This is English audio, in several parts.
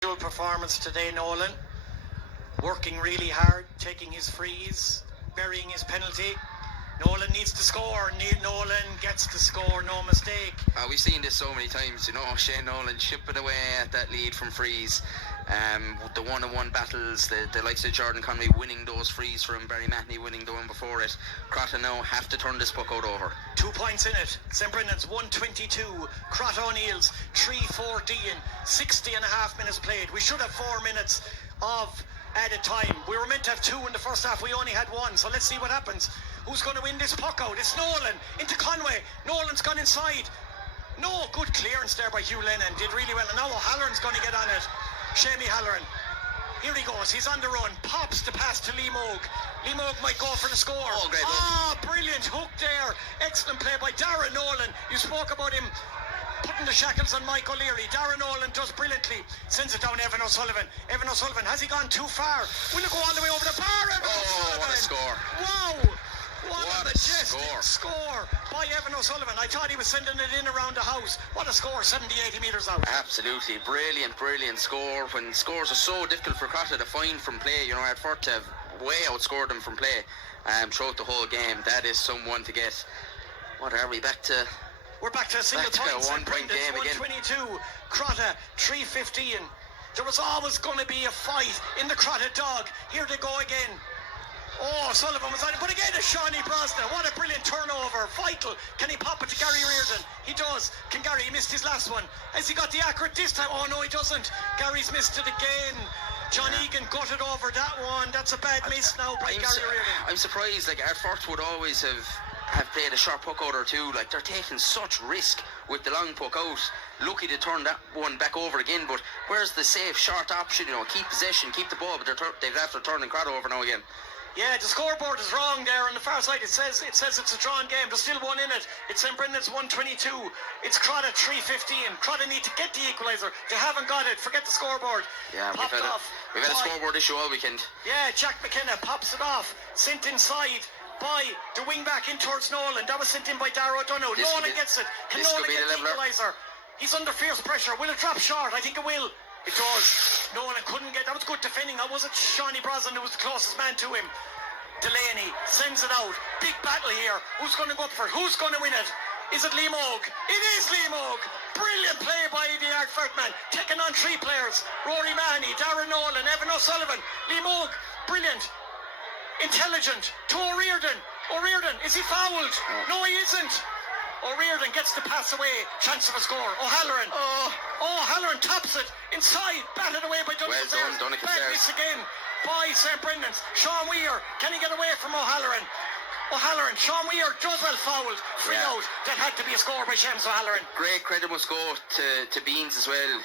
Performance today, Nolan. Working really hard, taking his frees, burying his penalty. Nolan needs to score. Nolan gets to score, no mistake. We've seen this so many times, Shane Nolan chipping away at that lead from frees. The one-on-one battles, the likes of Jordan Conway winning those frees from Barry Matney winning the one before it. Crotta now have to turn this puck out over. 2 points in it. St.Brendans 122. Crotta O'Neill's 3-14. 60 and a half minutes played. We should have 4 minutes of added time. We were meant to have 2 in the first half. We only had 1. So let's see what happens. Who's going to win this puck out? It's Nolan into Conway. Nolan's gone inside. No, good clearance there by Hugh Lennon. Did really well. And now O'Halloran's going to get on it. Shamie Halloran. Here he goes. He's on the run. Pops the pass to Lee Moog. Lee Moog might go for the score. Oh, great brilliant hook there. Excellent play by Darren Nolan. You spoke about him putting the shackles on Mike O'Leary. Darren Nolan does brilliantly. Sends it down Evan O'Sullivan. Evan O'Sullivan, has he gone too far? Will it go all the way over the bar? Evan O'Sullivan. What a score. Wow. What a majestic score by Evan O'Sullivan. I thought he was sending it in around the house. What a score, 70-80 metres out. Absolutely, brilliant score. When scores are so difficult for Crotta to find from play, at first to have way outscored them from play throughout the whole game. That is someone to get. What are we, back to? We're back to a single point. 1 point game 122. Crotta 3-15. There was always going to be a fight in the Crotta dog. Here they go again. Oh, Sullivan was on it, but again it's Shawnee Brosnan. What a brilliant turnover, vital. Can he pop it to Gary Reardon? He does. Can Gary? He missed his last one. Has he got the accurate this time? Oh no, he doesn't. Gary's missed it again. John Egan gutted over that one. That's a bad miss now by Gary Reardon. I'm surprised, Ardfort would always have played a short puck out or two. They're taking such risk with the long puck out. Lucky to turn that one back over again, but where's the safe short option? Keep possession, keep the ball, but they've after turning Crotta over now again. Yeah, the scoreboard is wrong there on the far side. It says it's a drawn game. There's still one in it. It's St.Brendans 122. It's Crotta 3-15. Crotta need to get the equaliser. They haven't got it. Forget the scoreboard. Yeah, we've had a scoreboard issue all weekend. Yeah, Jack McKenna pops it off. Sent inside by the wing back in towards Nolan. That was sent in by Darragh O'Donoghue. Nolan gets it. Can Nolan get the equaliser? He's under fierce pressure. Will it drop short? I think it will. It does. Nolan couldn't get. That was good defending. That wasn't Shawnee Brosnan who was the closest man to him. Delaney sends it out. Big battle here. Who's going to go up for it? Who's going to win it? Is it Lee Moog? It is Lee Moog. Brilliant play by the Ardfort man. Taking on 3 players. Rory Mahoney, Darren Nolan, Evan O'Sullivan. Lee Moog. Brilliant. Intelligent. To O'Riordan. O'Riordan. Is he fouled? No, he isn't. O'Riordan gets the pass away. Chance of a score. O'Halloran. O'Halloran tops it. Inside. Batted away by Duncan. Well done, Bad miss again by St.Brendans. Sean Weir. Can he get away from O'Halloran? O'Halloran. Sean Weir does well fouled. Free out. That had to be a score by Seamus O'Halloran. Great credit must go to Beans as well.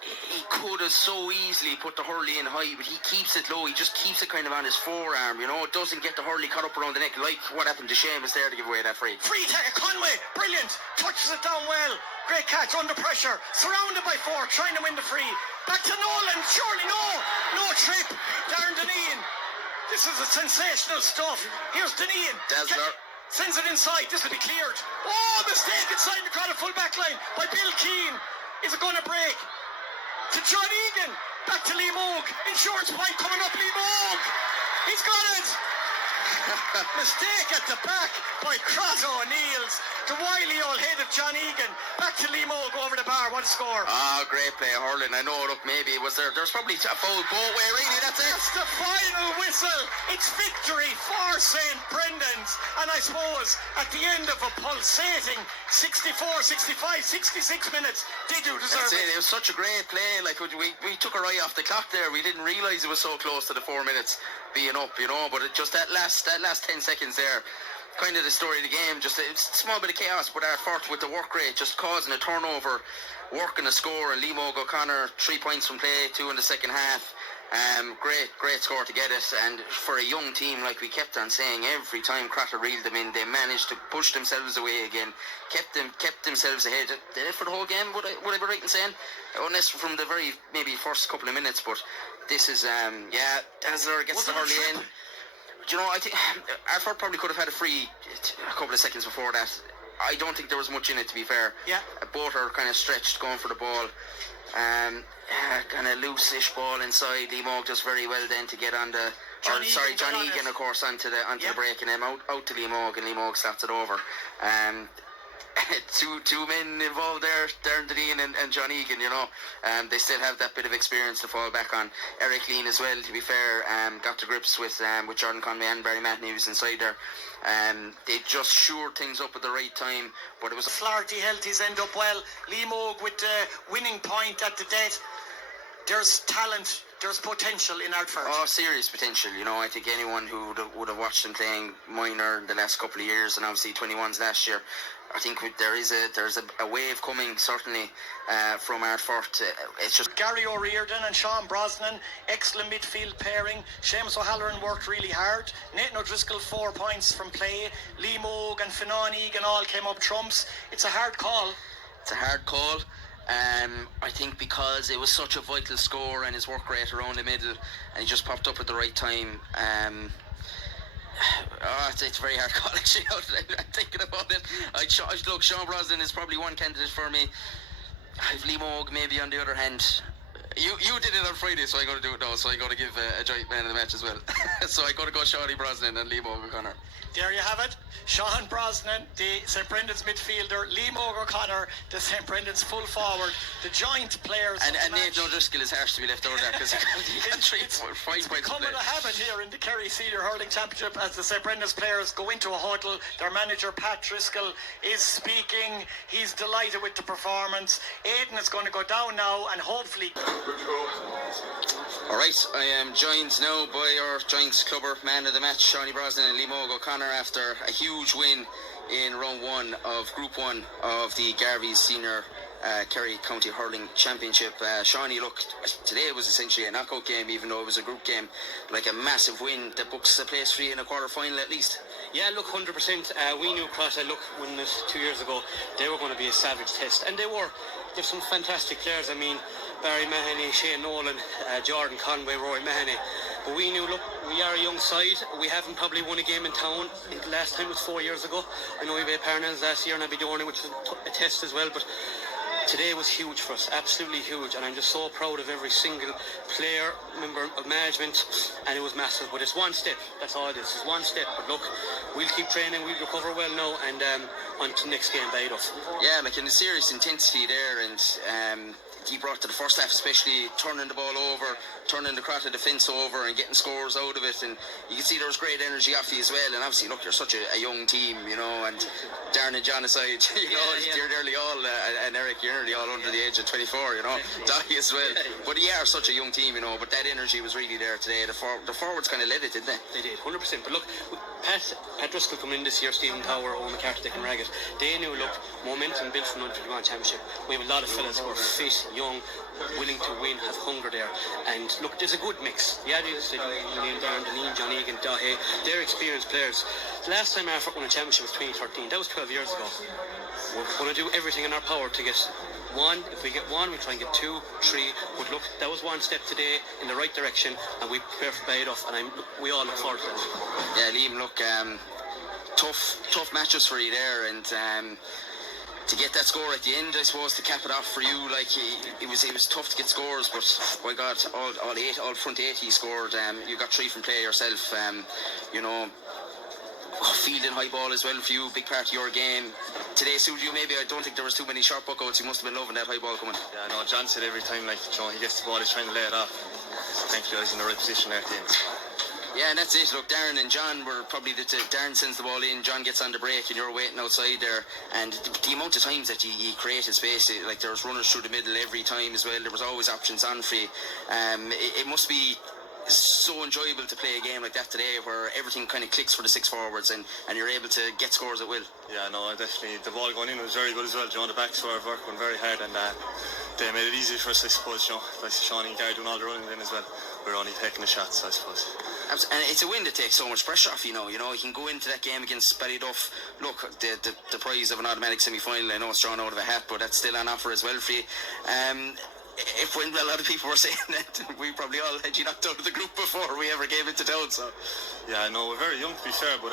He could have so easily put the hurley in high, but he keeps it low. He just keeps it kind of on his forearm, doesn't get the hurley caught up around the neck like what happened to Seamus there to give away that free. Free take, Conway, brilliant, touches it down well. Great catch, under pressure, surrounded by 4, trying to win the free. Back to Nolan, surely no trip. Darren Deneen, this is a sensational stuff. Here's Deneen. Dazzler. Sends it inside, this will be cleared. Oh, mistake inside the Crotta full back line by Bill Keane. Is it going to break? To John Egan, back to Lee Moog. Insurance point coming up, Lee Moog. He's got it. Mistake at the back by Crotta O'Neill's. The wily old head of John Egan. Back to Lee Moog over the bar. What a score. Great play, Hurling. I know, look, maybe it was there's probably a foul both way, really. That's it. That's the final whistle. It's victory for St.Brendans. And I suppose at the end of a pulsating 64, 65, 66 minutes, they do deserve it. It was such a great play. We took our eye off the clock there. We didn't realise it was so close to the 4 minutes being up, but it just that last 10 seconds there, kind of the story of the game. Just a small bit of chaos, but Ardfort with the work rate just causing a turnover, working a score, and Lee Moog O'Connor 3 points from play, 2 in the second half. Great score to get it, and for a young team, like we kept on saying, every time Crotta reeled them in, they managed to push themselves away again, kept themselves ahead. Did it for the whole game, would I be right in saying? Unless from the very maybe first couple of minutes, but this is Dazzler gets the hurley in. I think Ardfort probably could have had a free a couple of seconds before that. I don't think there was much in it, to be fair. Yeah. Both are kind of stretched, going for the ball. Kind of loose-ish ball inside. Lee Moog does very well then to get on the... John Egan, of course, onto the break, and then out to Lee Moog, and Lee Moog slaps it over. Two men involved there, Darren Dean and John Egan, you know. They still have that bit of experience to fall back on. Eric Lean as well, to be fair, got to grips with Jordan Conway and Barry Matton, who was inside there. They just shored things up at the right time, but it was... Flaherty held his end up well. Lee Moog with the winning point at the death. There's talent, there's potential in Ardfert. Oh, serious potential, you know. I think anyone who would have watched them playing minor the last couple of years, and obviously 21s last year, I think there's a wave coming, certainly, from Ardfert. It's just... Gary O'Riordan and Sean Brosnan, excellent midfield pairing. Seamus O'Halloran worked really hard. Nathan O'Driscoll, 4 points from play. Lee Moog and Finan Egan all came up trumps. It's a hard call. It's a hard call. I think because it was such a vital score and his work rate around the middle, and he just popped up at the right time. It's a very hard call, actually. I'm thinking about it. Look, Sean Brosnan is probably one candidate for me. I've Lee Moog maybe on the other hand. You did it on Friday, so I got to do it now. So I got to give a joint man of the match as well. So I got to go Shawnee Brosnan and Lee Moog O'Connor. There you have it. Sean Brosnan, the St.Brendans midfielder. Lee Moog O'Connor, the St.Brendans full forward. The joint players. And Nathan O'Driscoll is harsh to be left over there because he got 5 points. It's becoming a habit here in the Kerry Senior Hurling Championship as the St.Brendans players go into a huddle. Their manager, Pat Driscoll, is speaking. He's delighted with the performance. Aidan is going to go down now and hopefully... Alright, I am joined now by our joint clubber man of the match, Shawnee Brosnan and Lee Moog O'Connor, after a huge win in round 1 of Group 1 of the Garvey's Senior Kerry County Hurling Championship. Shawnee, look, today was essentially a knockout game, even though it was a group game. Like a massive win that books a place for you in a quarter-final at least. Yeah, look, 100%. We knew Crotta, look, winning it 2 years ago, they were going to be a savage test, and they were. There's some fantastic players. I mean, Barry Mahoney, Shane Nolan, Jordan Conway, Roy Mahoney. But we knew, look, we are a young side. We haven't probably won a game in town. The last time was 4 years ago. I know we beat Parnans last year and Abidorney, which was a test as well. But today was huge for us, absolutely huge. And I'm just so proud of every single player, member of management. And it was massive. But it's one step. That's all it is. It's one step. But look, we'll keep training. We'll recover well now. And on to the next game, bite off. Yeah, like in the serious intensity there, and he brought to the first half, especially turning the ball over, turning the Crotta defence over and getting scores out of it, and you can see there was great energy off you as well. And obviously, look, you're such a young team, you know, and Darren and John aside, you're nearly all, and Eric, you're nearly all under the age of 24, you know, Dottie as well. But you are such a young team, you know, but that energy was really there today. The forwards kind of led it, didn't they? They did, 100%. But look, Pat Driscoll coming in this year, Stephen Tower, Owen McCarthy, Dick and Raggett, they knew, look, momentum built from the 2021 Championship. We have a lot of fellas who are fit, young, willing to win, have hunger there. And look, there's a good mix. Yeah, there's Darren Dean, John Egan, Dahe, they're experienced players. The last time Ardfert won a championship was 2013. That was 12 years ago. We're going to do everything in our power to get one. If we get one, we try and get 2, 3. But look, that was one step today in the right direction, and we prepare for Baidoff, and we all look forward to that. Yeah, Liam, look, tough matches for you there, and to get that score at the end, I suppose, to cap it off for you, like it was tough to get scores, but my God, all front 8 he scored. You got 3 from play yourself. You know, fielding high ball as well for you, big part of your game. Today suited you maybe. I don't think there was too many sharp buckouts. You must have been loving that high ball coming. Yeah, no, John said every time, like, you know, he gets the ball, he's trying to lay it off. So thankfully I was in the right position there at the end. Yeah, and that's it. Look, Darren and John were probably Darren sends the ball in, John gets on the break, and you're waiting outside there. And the amount of times that you created space, like there was runners through the middle every time as well. There was always options on for you. It must be so enjoyable to play a game like that today, where everything kind of clicks for the 6 forwards, and you're able to get scores at will. Yeah, no, definitely. The ball going in was very good as well. You know, the backs were working very hard, and they made it easy for us, I suppose. You know, like Sean and Gary doing all the running in as well. We're only taking the shots, I suppose. And it's a win that takes so much pressure off you know. You can go into that game against Ballyduff. Look, the prize of an automatic semi-final, I know it's drawn out of a hat, but that's still on offer as well for you. When a lot of people were saying that we probably all had you knocked out of the group before we ever came into town, so. Yeah, no, we're very young to be fair, but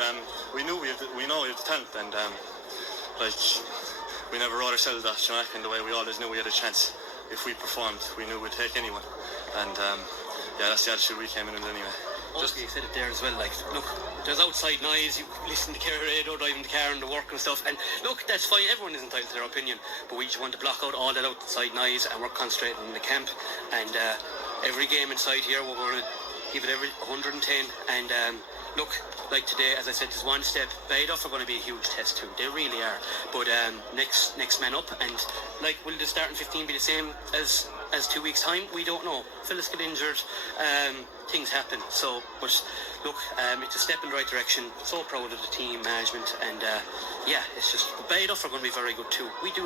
we know we have the talent, and like, we never wrote ourselves that, you know, in the way we always knew we had a chance. If we performed, we knew we'd take anyone. And yeah, that's the attitude we came in with anyway. Just you said it there as well, like, look, there's outside noise, you listen to Kerry radio driving the car and the work and stuff, and look, that's fine, everyone is entitled to their opinion, but we just want to block out all that outside noise, and we're concentrating in the camp, and every game inside here we're going to give it every 110, and look, like today, as I said, there's one step. Baidoff are going to be a huge test too, they really are, but next man up, and like, will the starting 15 be the same as 2 weeks time? We don't know. Phyllis get injured, things happen, so, but look, it's a step in the right direction. So proud of the team management, and yeah, it's just, Baidoff are going to be very good too. We do